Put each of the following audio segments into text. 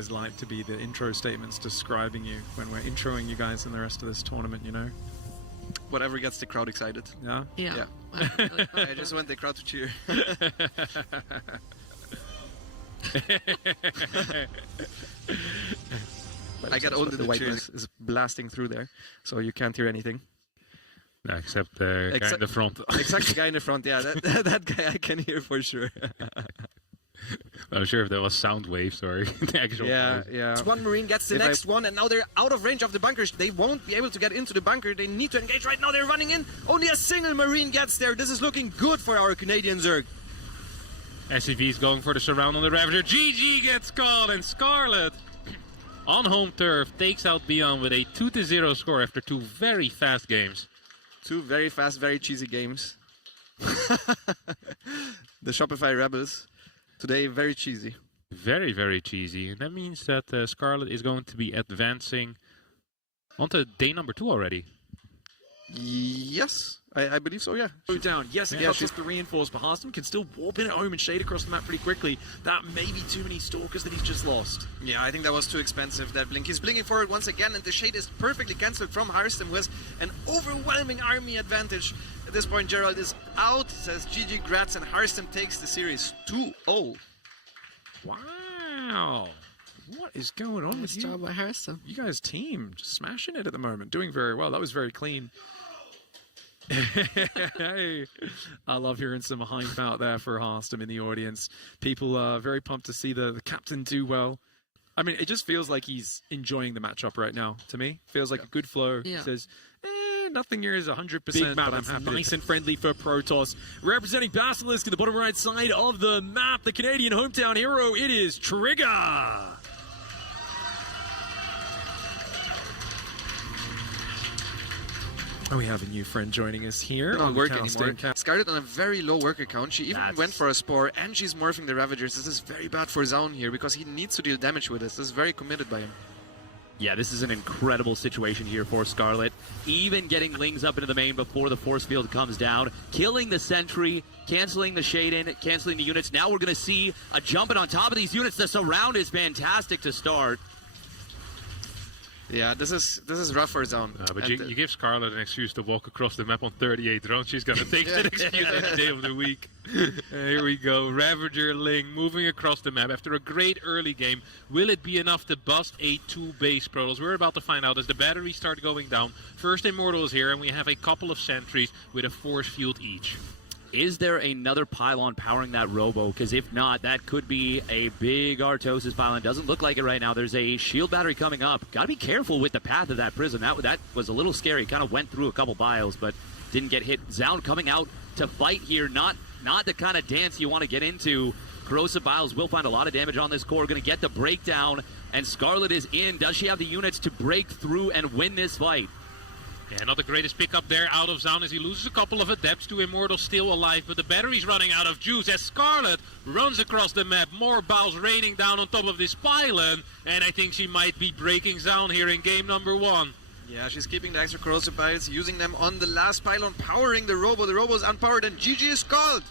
It's like to be the intro statements describing you when we're introing you guys in the rest of this tournament, you know? Whatever gets the crowd excited. Yeah? Yeah. I just want the crowd to cheer. I got owned in the white cheers. noise is blasting through there, so you can't hear anything. No, except the guy in the front. Except the guy in the front, yeah, that guy I can hear for sure. I'm sure if there was sound waves or the actual noise. yeah. One Marine gets the next one, and now they're out of range of the bunkers. They won't be able to get into the bunker. They need to engage right now. They're running in. Only a single Marine gets there. This is looking good for our Canadian Zerg. SCV's going for the surround on the Ravager. GG gets called, and Scarlet on home turf takes out Beyond with a 2-0 score after 2 very fast games. 2 very fast, very cheesy games. The Shopify Rebels. Today, very cheesy. Very, very cheesy. And that means that Scarlet is going to be advancing onto day number 2 already. Yes, I believe so, yeah. Go down. Yes, it cuts off the reinforced, but Harston can still warp in at home and shade across the map pretty quickly. That may be too many Stalkers that he's just lost. Yeah, I think that was too expensive, that blink. He's blinking forward once again, and the shade is perfectly cancelled from Harston, who has an overwhelming army advantage. At this point, Gerald is out, says GG Gratz, and Harston takes the series 2-0. Wow. What is going on with Nice job you? by Harston. You guys team just smashing it at the moment, doing very well. That was very clean. Hey, I love hearing some hype out there for Harston in the audience. People are very pumped to see the captain do well. I mean, it just feels like he's enjoying the matchup right now, to me. Feels like a good flow. Yeah. He says, nothing here is 100%, Big map, but I'm it's happy. nice and friendly for Protoss. Representing Basilisk in the bottom right side of the map, the Canadian hometown hero, it is Trigger. Oh, we have a new friend joining us here. Not on work casting. anymore. Started on a very low worker count. She even went for a spore, and she's morphing the Ravagers. This is very bad for Zaun here, because he needs to deal damage with this. This is very committed by him. Yeah, this is an incredible situation here for Scarlet. Even getting Lings up into the main before the force field comes down, killing the sentry, canceling the shade in, canceling the units. Now we're going to see a jumping on top of these units. The surround is fantastic to start. Yeah, this is rough for Zaun. But you give Scarlet an excuse to walk across the map on 38 drones. She's going to take that excuse every day of the week. Here we go. Ravager Ling moving across the map after a great early game. Will it be enough to bust a 2 base Protoss? We're about to find out as the batteries start going down. First Immortal is here, and we have a couple of sentries with a force field each. Is there another pylon powering that Robo? Because if not, that could be a big Artosis pylon. Doesn't look like it right now. There's a shield battery coming up. Got to be careful with the path of that Prism. That was a little scary. Kind of went through a couple biles, but didn't get hit. Zaun coming out to fight here. Not the kind of dance you want to get into. Corrosive Biles will find a lot of damage on this core. Going to get the breakdown, and Scarlet is in. Does she have the units to break through and win this fight? Yeah, not the greatest pickup there out of Zaun as he loses a couple of adepts to Immortal still alive, but the battery's running out of juice as Scarlet runs across the map. More Biles raining down on top of this pylon, and I think she might be breaking Zaun here in game number 1. Yeah, she's keeping the extra corrosive bites, using them on the last pylon, powering the Robo. The Robo's unpowered, and GG is called.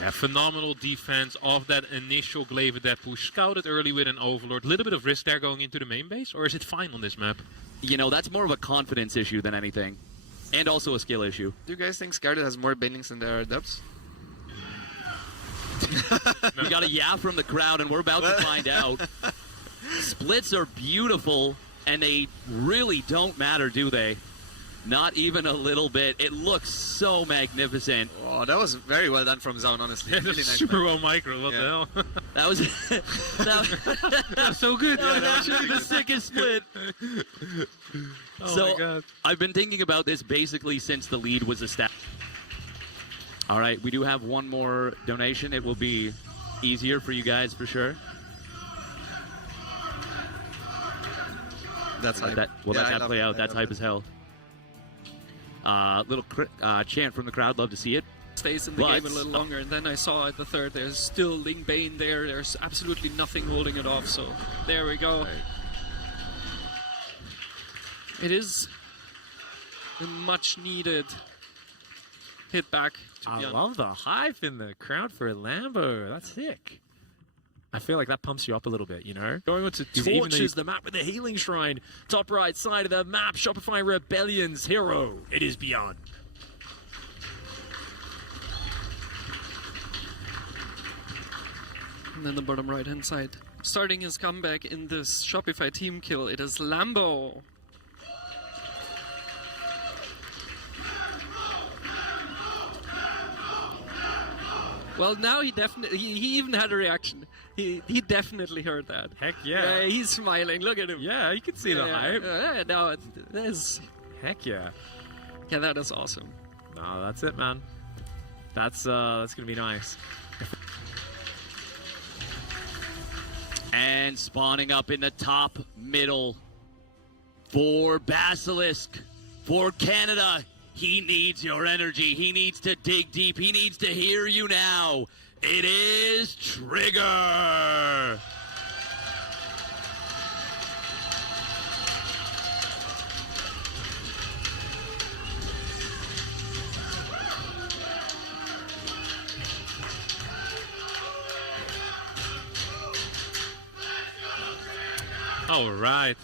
Yeah, phenomenal defense of that initial Glaive Adept push. Scouted early with an Overlord. Little bit of risk there going into the main base, or is it fine on this map? You know, that's more of a confidence issue than anything. And also a skill issue. Do you guys think Scarlet has more banelings than there are adepts? We got a yeah from the crowd, and we're about to find out. Splits are beautiful, and they really don't matter, do they? Not even a little bit. It looks so magnificent. Oh, that was very well done from Zaun, honestly. Yeah, Really nice super man. well micro, what the hell? That was That's so good. that was actually the sickest split. Oh So my God. I've been thinking about this basically since the lead was established. All right, we do have one more donation. It will be easier for you guys for sure. That's hype. That Yeah, I that love play it. out. I That's love hype it. as hell. Little chant from the crowd. Love to see it. Stays in the game a little longer, and then I saw at the third there's still Ling Bane there. There's absolutely nothing holding it off, so there we go. It is a much needed hit back. To I be honest. love the hype in the crowd for Lambo. That's sick. I feel like that pumps you up a little bit, you know? Going on to Even though Torches, the map with the Healing Shrine. Top right side of the map, Shopify Rebellion's hero. It is beyond. And then the bottom right hand side. Starting his comeback in this Shopify team kill, it is Lambo. Well, now he definitely, he even had a reaction. He definitely heard that. Heck yeah. He's smiling. Look at him. Yeah, you can see the hype. Yeah, no, that is, Heck yeah. yeah, that is awesome. No, that's it, man. That's gonna be nice. And spawning up in the top middle for Basilisk, for Canada. He needs your energy. He needs to dig deep. He needs to hear you now. It is Trigger. All right.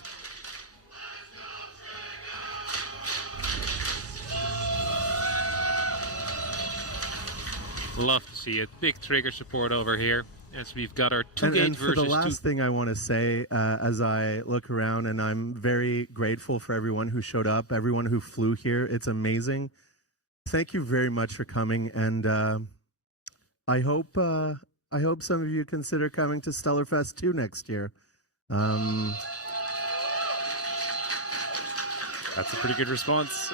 Love to see it. Big Trigger support over here as we've got our two-gate And for the versus last thing I want to say, as I look around, and I'm very grateful for everyone who showed up, everyone who flew here. It's amazing. Thank you very much for coming, and I hope some of you consider coming to Stellarfest 2 next year. That's a pretty good response.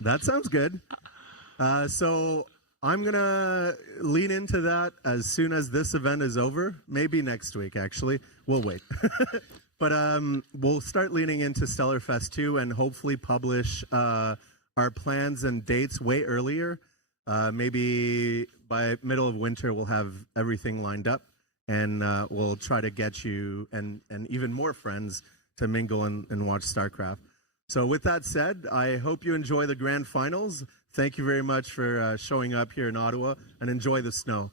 That sounds good. So I'm going to lean into that as soon as this event is over. Maybe next week, actually. We'll wait. But we'll start leaning into Stellarfest 2 and hopefully publish our plans and dates way earlier. Maybe by middle of winter, we'll have everything lined up. And we'll try to get you and even more friends to mingle and watch StarCraft. So with that said, I hope you enjoy the grand finals. Thank you very much for showing up here in Ottawa, and enjoy the snow.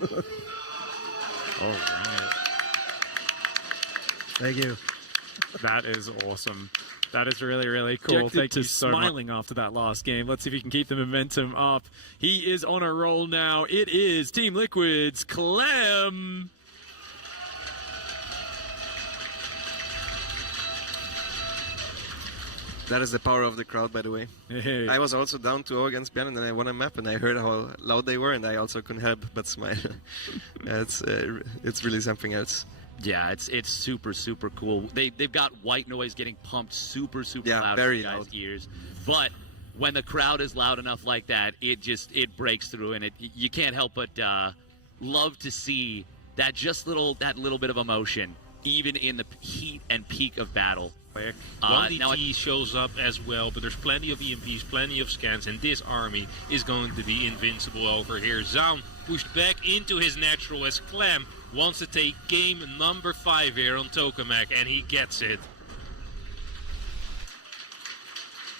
All right. Thank you. That is awesome. That is really, really cool. Objected Thank to you so much. smiling after that last game. Let's see if he can keep the momentum up. He is on a roll now. It is Team Liquid's Clem. That is the power of the crowd, by the way. Hey. I was also down 2-0 against Bian, and then I won a map, and I heard how loud they were, and I also couldn't help but smile. It's really something else. Yeah, it's super, super cool. They've got white noise getting pumped super, super Yeah, loud very in your guys' loud. ears. But when the crowd is loud enough like that, it breaks through, and you can't help but love to see that little bit of emotion, even in the heat and peak of battle. One now DT shows up as well, but there's plenty of EMPs, plenty of scans, and this army is going to be invincible over here. Zaun pushed back into his natural as Clem wants to take game number 5 here on Tokamak, and he gets it.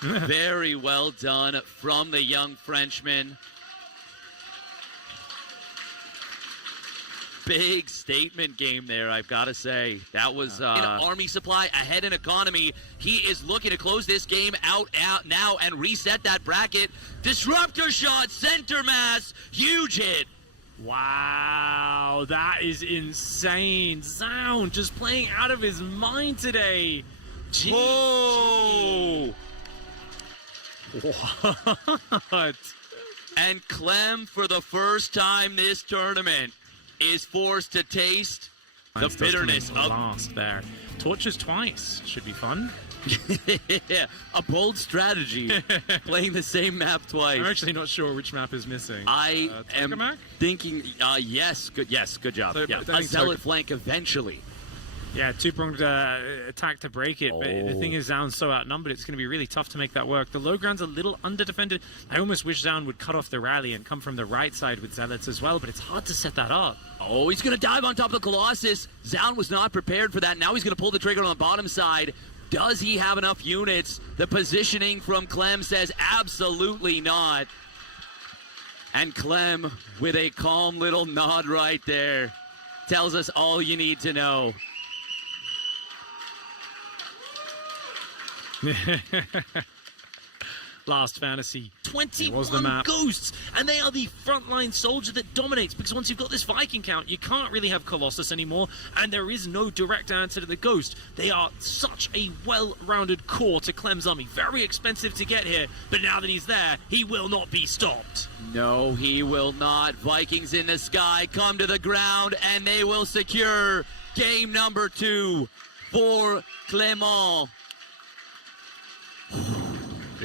Very well done from the young Frenchman. Big statement game there, I've got to say. That was in army supply, ahead in economy. He is looking to close this game out now and reset that bracket. Disruptor shot, center mass, huge hit. Wow, that is insane. Zaun just playing out of his mind today. Whoa! What? And Clem, for the first time this tournament, is forced to taste the bitterness of last there. Torches twice should be fun. a bold strategy, playing the same map twice. I'm actually not sure which map is missing. I am Tokamak? thinking, yes, good job. So, Yeah. but I A think zealot flank eventually. Yeah, two-pronged attack to break it, but the thing is Zaun's so outnumbered, it's going to be really tough to make that work. The low ground's a little under-defended. I almost wish Zaun would cut off the rally and come from the right side with Zealots as well, but it's hard to set that up. Oh, he's going to dive on top of the Colossus. Zaun was not prepared for that. Now he's going to pull the trigger on the bottom side. Does he have enough units? The positioning from Clem says absolutely not. And Clem, with a calm little nod right there, tells us all you need to know. Last Fantasy. was the 21 map. ghosts, and they are the frontline soldier that dominates, because once you've got this Viking count, you can't really have Colossus anymore, and there is no direct answer to the ghost. They are such a well-rounded core to Clem's army. Very expensive to get here, but now that he's there, he will not be stopped. No, he will not. Vikings in the sky come to the ground, and they will secure game number 2 for Clement.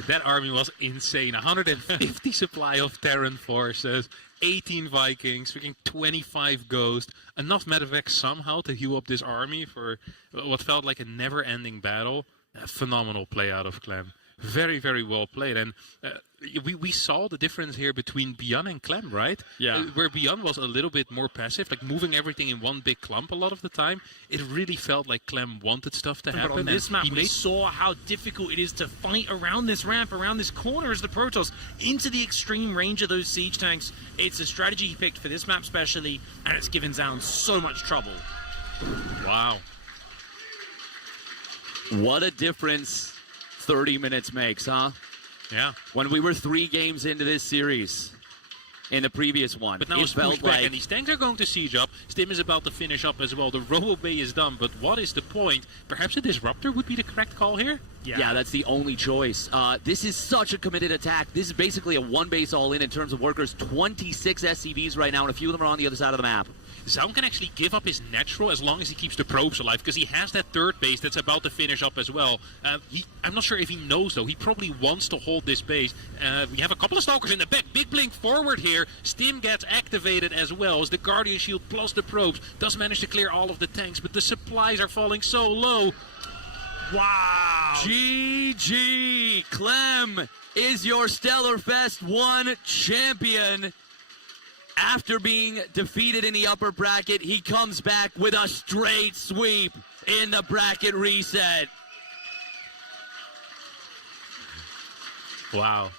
That army was insane. 150 supply of Terran forces, 18 Vikings, freaking 25 Ghosts, enough medevacs somehow to heal up this army for what felt like a never-ending battle. A phenomenal play out of Clem. Very, very well played. And we saw the difference here between Bjorn and Clem, right? Yeah. Where Bjorn was a little bit more passive, like moving everything in one big clump a lot of the time. It really felt like Clem wanted stuff to happen. But on this and map, he we made saw how difficult it is to fight around this ramp, around this corner as the Protoss, into the extreme range of those siege tanks. It's a strategy he picked for this map specially, and it's given Zaun so much trouble. Wow. What a difference 30 minutes makes, huh? Yeah. When we were 3 games into this series in the previous one, But now it it's felt pushed back, like and these tanks are going to siege up. Stim is about to finish up as well. The Robo Bay is done, but what is the point? Perhaps a Disruptor would be the correct call here? yeah, that's the only choice. This is such a committed attack. This is basically a one base all in terms of workers. 26 SCVs right now, and a few of them are on the other side of the map. Zaun can actually give up his natural as long as he keeps the probes alive, because he has that third base that's about to finish up as well. I'm not sure if he knows, though. He probably wants to hold this base. We have a couple of Stalkers in the back. Big blink forward here. Stim gets activated as well as the Guardian Shield plus the probes. Does manage to clear all of the tanks, but the supplies are falling so low. Wow! GG! Clem is your Stellar Fest 1 champion. After being defeated in the upper bracket, he comes back with a straight sweep in the bracket reset. Wow.